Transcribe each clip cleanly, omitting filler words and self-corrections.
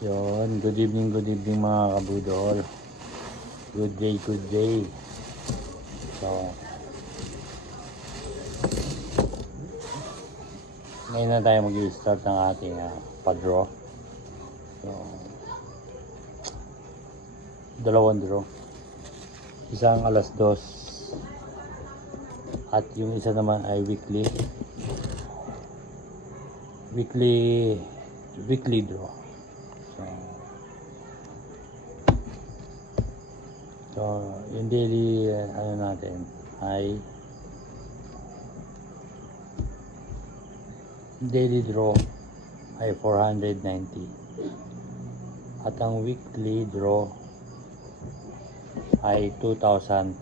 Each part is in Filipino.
Yon, good evening mga kabudol. Good day, good day. So, ngayon na tayo mag-i-start ng ating pa-draw. So, dalawang draw. Isang alas 2 at yung isa naman ay weekly draw. So yung daily natin ay daily draw ay 490 at ang weekly draw ay 2,500.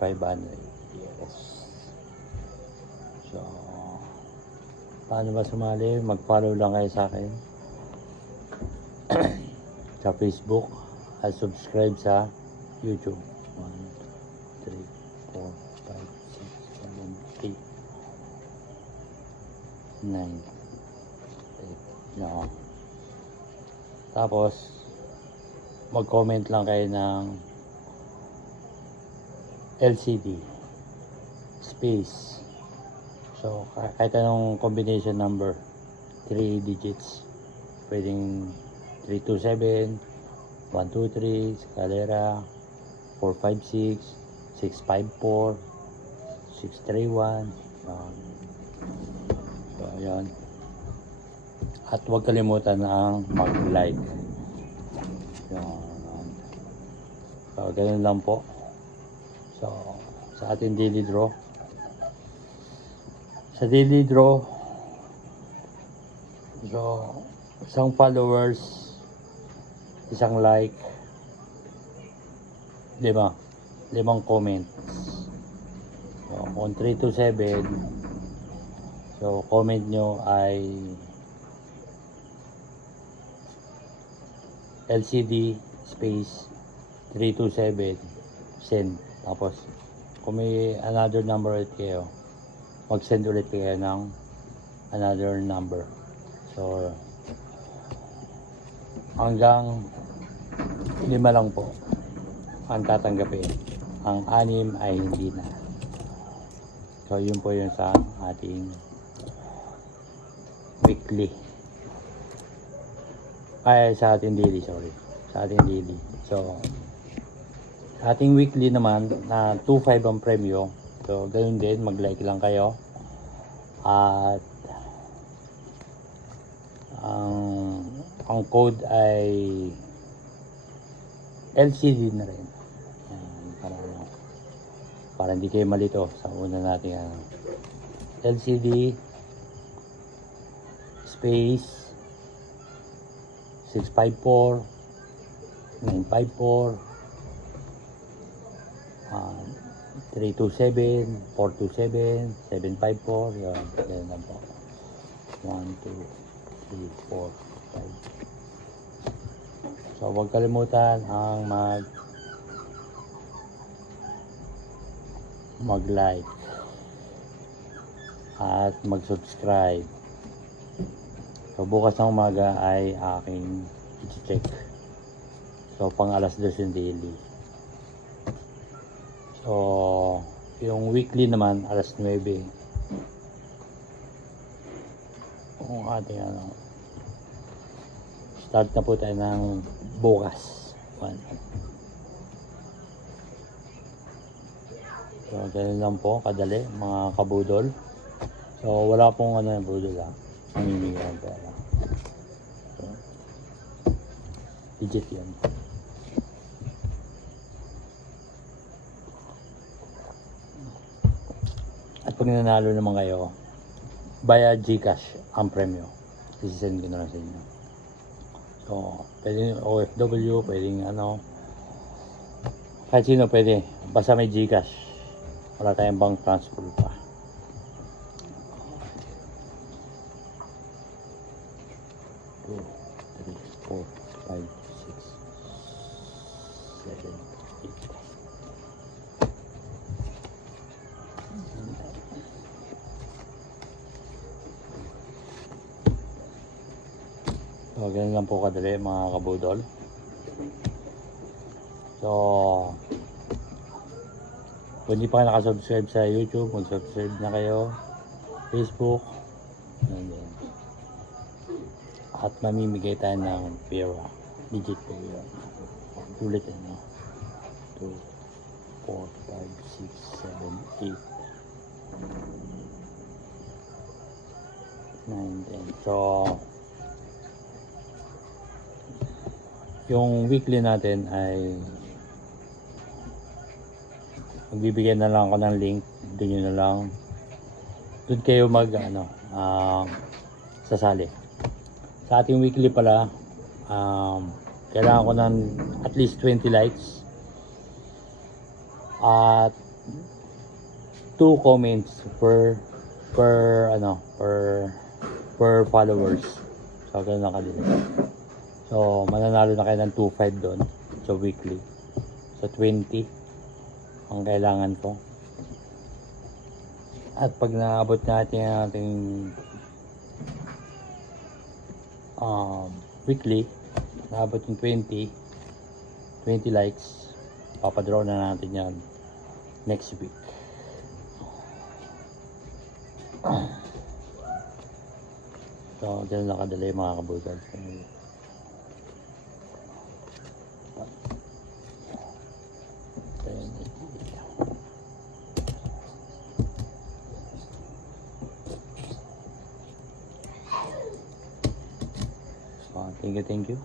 Yes. So paano ba sumali? Mag-follow lang kayo sa akin sa Facebook at subscribe sa YouTube. 1, 2, 3, 4, 5, 6, 7, 8, 9, 8. No. Tapos mag-comment lang kayo ng LCD space. So kahit anong combination number, 3 digits. Pwedeng 327, 123, escalera, 456, 654, 631. So ayan. At huwag kalimutan ang mag-like. So ganun lang po. So sa ating daily draw, so isang followers, isang like, limang comment. So kung 3 to 7, so comment nyo ay LCD space 327 send. Tapos kung may another number ulit kayo, mag-send ulit kayo ng another number. So hanggang 5 lang po ang tatanggapin. Ang 6 ay hindi na. So yun po yun sa ating weekly. Ay, sa ating daily, sorry. Sa ating daily. So sa ating weekly naman na 2.5 ang premyo. So ganoon din, mag-like lang kayo. At ang code ay LCD na rin. Para hindi kayo malito sa una natin LCD space 654 954 327 427 754. Yan lang po. 1, 2, 3, 4, 5. So huwag kalimutan ang mag-like at mag-subscribe. So bukas ng umaga ay aking i-check. So pang alas 2 yung daily. So yung weekly naman alas 9. Kung ating start na po tayo ng bukas. So ganun lang po kadali mga kabudol. So wala pong yung budol namimigay ang pera. So, digit yan. At pag nanalo naman kayo, via GCash ang premyo. Isisend ko na lang sa inyo. So pwedeng OFW, pwedeng kahit sino pwede. Basta may GCash. Wala tayong bank transfer pa. Two, 3, 4, 5, 6, 7, 8. So, ganyan lang po kadali mga kabudol. So, kung hindi pa kayo nakasubscribe sa YouTube, mag-subscribe na kayo. Facebook. Ayan. At mamimigay tayo ng pera. Digit po yun. Ulit ano. 2, 4, 5, 6, 7, 8, 9, 10. So, yung weekly natin ay magbibigyan na lang ako ng link. Doon nyo na lang. Doon kayo sasali. Sa ating weekly pala, kailangan ko ng at least 20 likes at 2 comments per followers. So ganun lang kadili. So mananalo na kayo ng 2.5 doon sa weekly. So 20 ang kailangan ko. At pag naabot natin ang ating weekly, naabot yung 20 likes, papadraw na natin yan next week. So ganun lang kadali mga kabudol. Thank you.